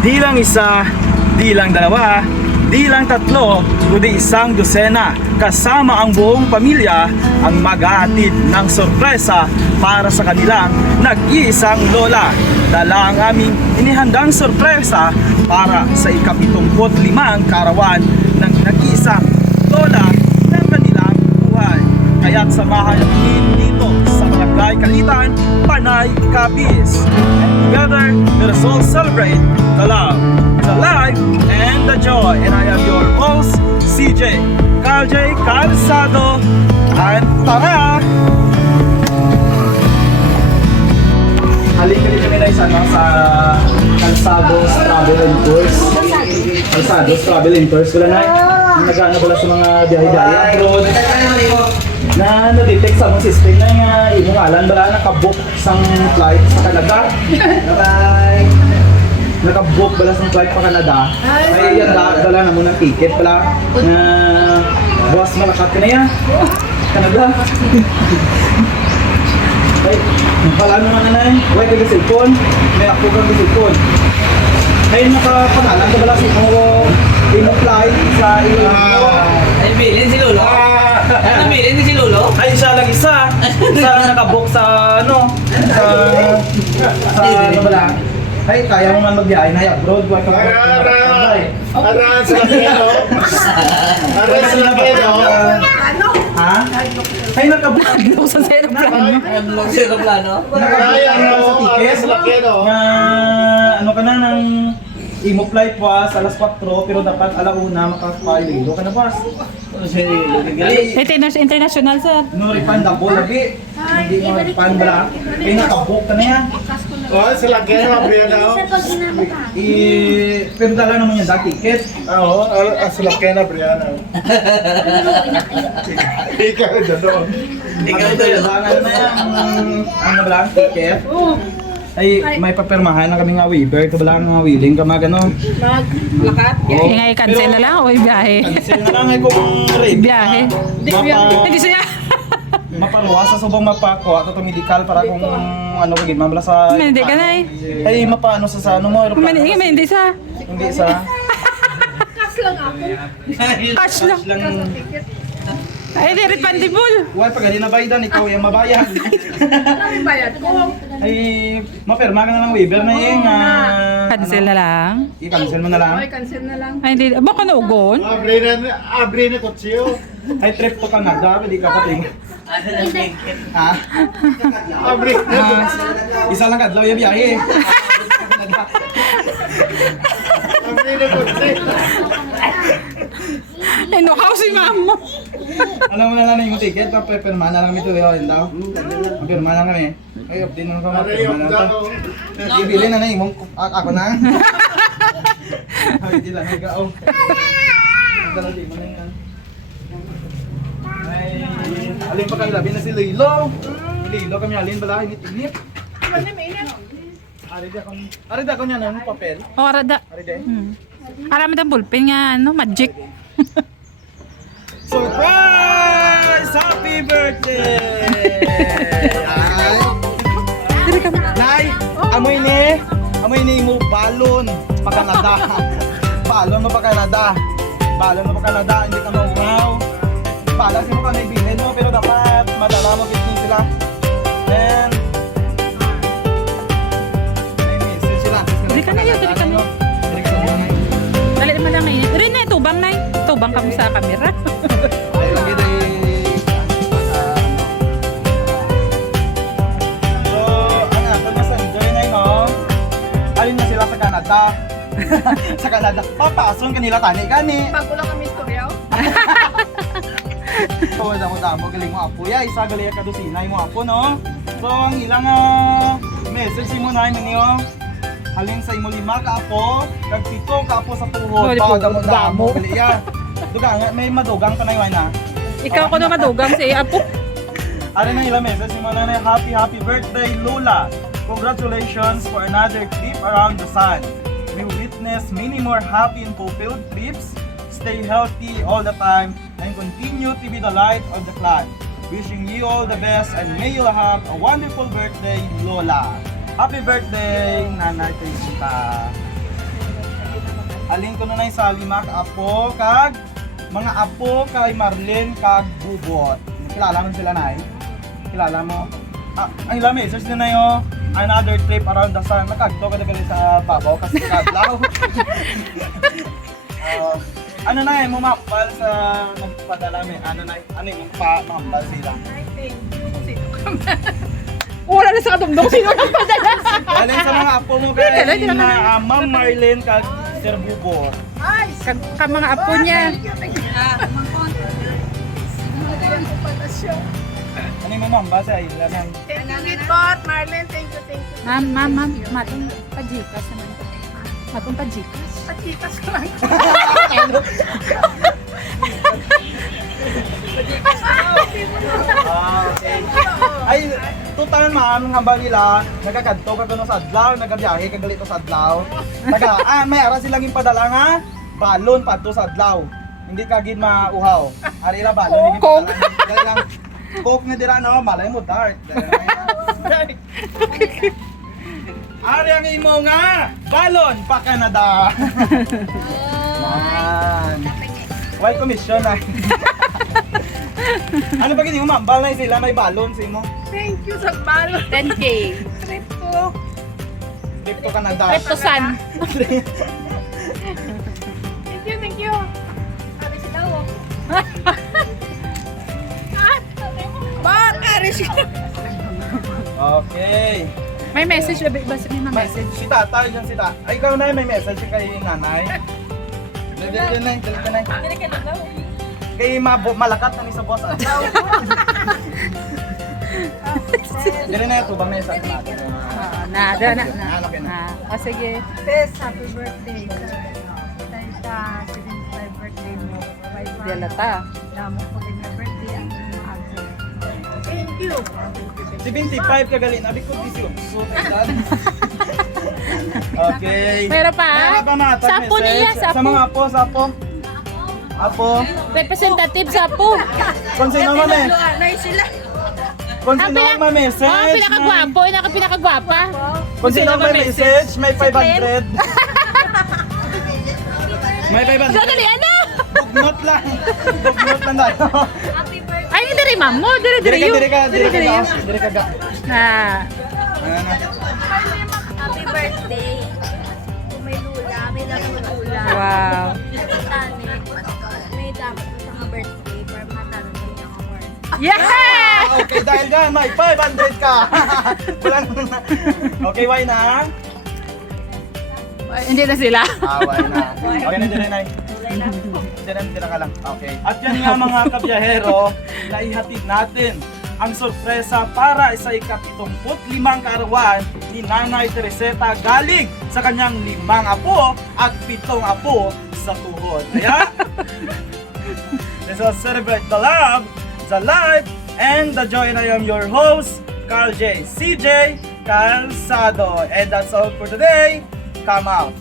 Di lang isa, di lang dalawa, di lang tatlo, kundi isang dosena kasama ang buong pamilya ang maghahatid ng sorpresa para sa kanilang nag-iisang lola. Dala ang aming inihandang sorpresa para sa ika-75 karawan ng nag-iisang lola ng kanilang buhay. Kaya't samahan natin dito sa Barangay Kalitan, Panay, Capiz. And together, let us all celebrate the love, the life, and the joy. And I am your host, CJ Carl Calzado. At tara! Halika rin kami na isa sa Calzado's Travel and Tours. Calzado's Travel and Tours. Wala na nag-ano pala sa mga biyahe-biyahe abroad. Na na-detect sa mong system na yung imong alan bala nakabook sang flight sa Canada. Bye! Nakabook bala sang flight pa Canada. Ay yan dala na mo ng ticket pala na buwas malakat ka na yan. Canada. Ay, pala naman na eh. Huwag ka cellphone. May ako kang cellphone. Ay, nakapanalan ka bala sa imong flight sa Ay, bilhin si Lolo? Ano bilhin si Lolo? ay, siya lang isa. Isa lang nakabook sa ano. Sa ano ba lang. Ay, kaya mo man magbiyahe na abroad. Huwag ka Aran sa lakeno. Aran sa lakeno. Ha? Ay, nakabook. Aglaw sa aeroplano. Ano si Plano? Kaya Nakabook ano, sa ticket. aran sa lakeno. Na ano ka na ng imo flight was alas 4 pero dapat alauna makapalilo ka na pas. Si Lolo, gali. International sa No refundable lagi. Hindi mo refund bala. Kaya nakabook ka na yan. Oh, sa lakeno, abriya na ako. Pero dala naman yung ticket. Oo, sa lakeno, abriya na ako. Ikaw na doon. Ikaw Ano doon. na yan, ano ba lang, ticket? Ay, may papirmahan na kami nga waiver. Ito ba lang nga willing ka mag ano? Maglakad? Oo. Ingay cancel na lang o biyahe. Cancel na lang ay kung rate. Biyahe. Hindi siya. Mapaluwa sa subang mapako ato to medical para kung ano kagid mamala sa Hindi ka na eh. ay mapaano sa ano mo Hindi sa. hindi sa Kas lang ako. Cash lang. lang Ay, di refundable. why pag hindi nabaydan ikaw yung mabayad. Ano may bayad ko? Ay mapirma ka na ng waiver na yung Cancel na lang. i-cancel mo na lang. Okay, cancel na lang. Ay, hindi. Baka naugon. Abriya na kotsiyo. Ay trip to Canada hindi ka pati ha Abriya na isa lang kadlaw yung biyahe. Abriya na kotsiyo. Ay, no, how si mama. Alam mo na lang yung ticket papirma na lang ito yun daw. Papirma lang kami. Ay update na lang Aray, papirma yung na dano. to. Ibili na na imong ako na. Ay di lang ikaw. Dala di mo na yan. Ay, alin pa kang labi na si Lilo. Lilo kami alin bala init-init. Ano may inat? Ari da ko niya ng papel. O, arada. Ari da. Arami ng ballpen nga, ano, magic. Surprise! Happy birthday! Ay. Nay, amoy ni mo balon pa Canada. Balon mo pa Canada. Balon mo pa Canada, hindi ka mauhaw. Pala mo ka may bilhin mo pero dapat madala mo kitni sila. And ay message sila. Dili ka na yun, dili ka na. Dali naman lang ngayon. Rin na, tubang na. Tubang kami sa kamera. Ay lagi day. So, ang ato na Sunday na no. Alin na sila sa Canada. Sa Canada. Papason kanila tani gani. Bago lang kami istorya. So, damo galing mo apo ya, isa galing ka dosina mo apo no. So, ang ilang message mo na niyo. Halin sa imo 5 ka apo, kag 7 ka apo sa tuhod. Oh, Damo gali ya. Dugang may madugang pa na na. Ikaw ko na madugang si Apo. Ari na ilang message mo na happy birthday Lola. Congratulations for another trip around the sun. We witness many more happy and fulfilled trips. Stay healthy all the time and continue to be the light of the clan. Wishing you all the best and may you have a wonderful birthday, Lola. Happy birthday, Nanay Teresita. Alin ko na na sa 5 ka apo kag mga apo kay Marlene kag Bubot. Kilala mo sila nay? Kilala mo? Ang ilang message na na yung another trip around the sun. Nakagto ka na gali sa babaw kasi kadlaw. Ano na mo mapal sa nagpadala may ano na ano yung mapal sila. I thank you. Sino ka Wala na sa kadumdong. Sino nang padala? Alin sa mga apo mo kay na Ma'am Marlene kag Sir Bubot. Ay! Ka mga apo niya. Nagdayan ko pala siya. Ano yung ma'am ba sa ila nang Thank you, Gitbot. Marlene, thank you, thank you. Ma'am, matong pajikas naman. Matong pajikas. Patitas ko lang. okay. Ay, total man nga ba nila, nagakadto ka kuno sa adlaw, nagabiyahe ka gali to sa adlaw. May ara silang ipadala nga balon padto sa adlaw. Hindi ka gid mauhaw. Ari la balon hindi Coke. Dali lang coke nga dira no, malay mo dart. Ari ang imo nga balon pa Canada. Man. Why commission ay? Ano ba gini mo ma'am? Balay sila may balon sa imo. Thank you sa balon. 10K. Trip ko. Trip to Canada. Trip to Sun. Thank you, thank you. Ari si Dawo. Bot, ari si Okay. May message ba sa mga message? Si tata, yan si tata. Ay, ikaw na may message kay nanay. Yan na, kay malakat na ni sa boss. Dili na ito, bang na isa natin. Na. Okay na. Sige. Best happy birthday. Dahil sa 75 birthday mo. Bye-bye. Dialata. Damo ko din na birthday ang answer. Thank you. 75 kagalin, abi ko disyo. So, okay. Meron pa? Meron pa mga tag Sapo message. niya, Sa sapo. mga apo, sapo. Apo. Representative sa po. Kung sino man eh. Anay sila. Kung sino ang may message. Pinakagwapo. Pinakagwapa. Kung sino ang may message, may 500. May 500. Dali, ano? Bugnot lang. Bugnot lang tayo. Ay, hindi rin, ma'am mo. Dire yun. Dire ka. Na. Ano na. Happy birthday. Kung may lula, may lamang lula. Wow. Tani, may dapat mo sa birthday para matanong mo yung award. Yeah! Okay, dahil dyan, may 500 ka. Walang okay, why na? Hindi na sila. Why na. Okay na, dire na. Dire ka lang. Okay. At yan nga mga kabiyahero, naihatid natin ang sorpresa para sa ika-75 kaarawan ni Nanay Tereseta galing sa kanyang 5 apo at 7 apo sa tuhod. Kaya, let's all celebrate the love, the life, and the joy. And I am your host, Carl J. CJ Calzado. And that's all for today. Come out.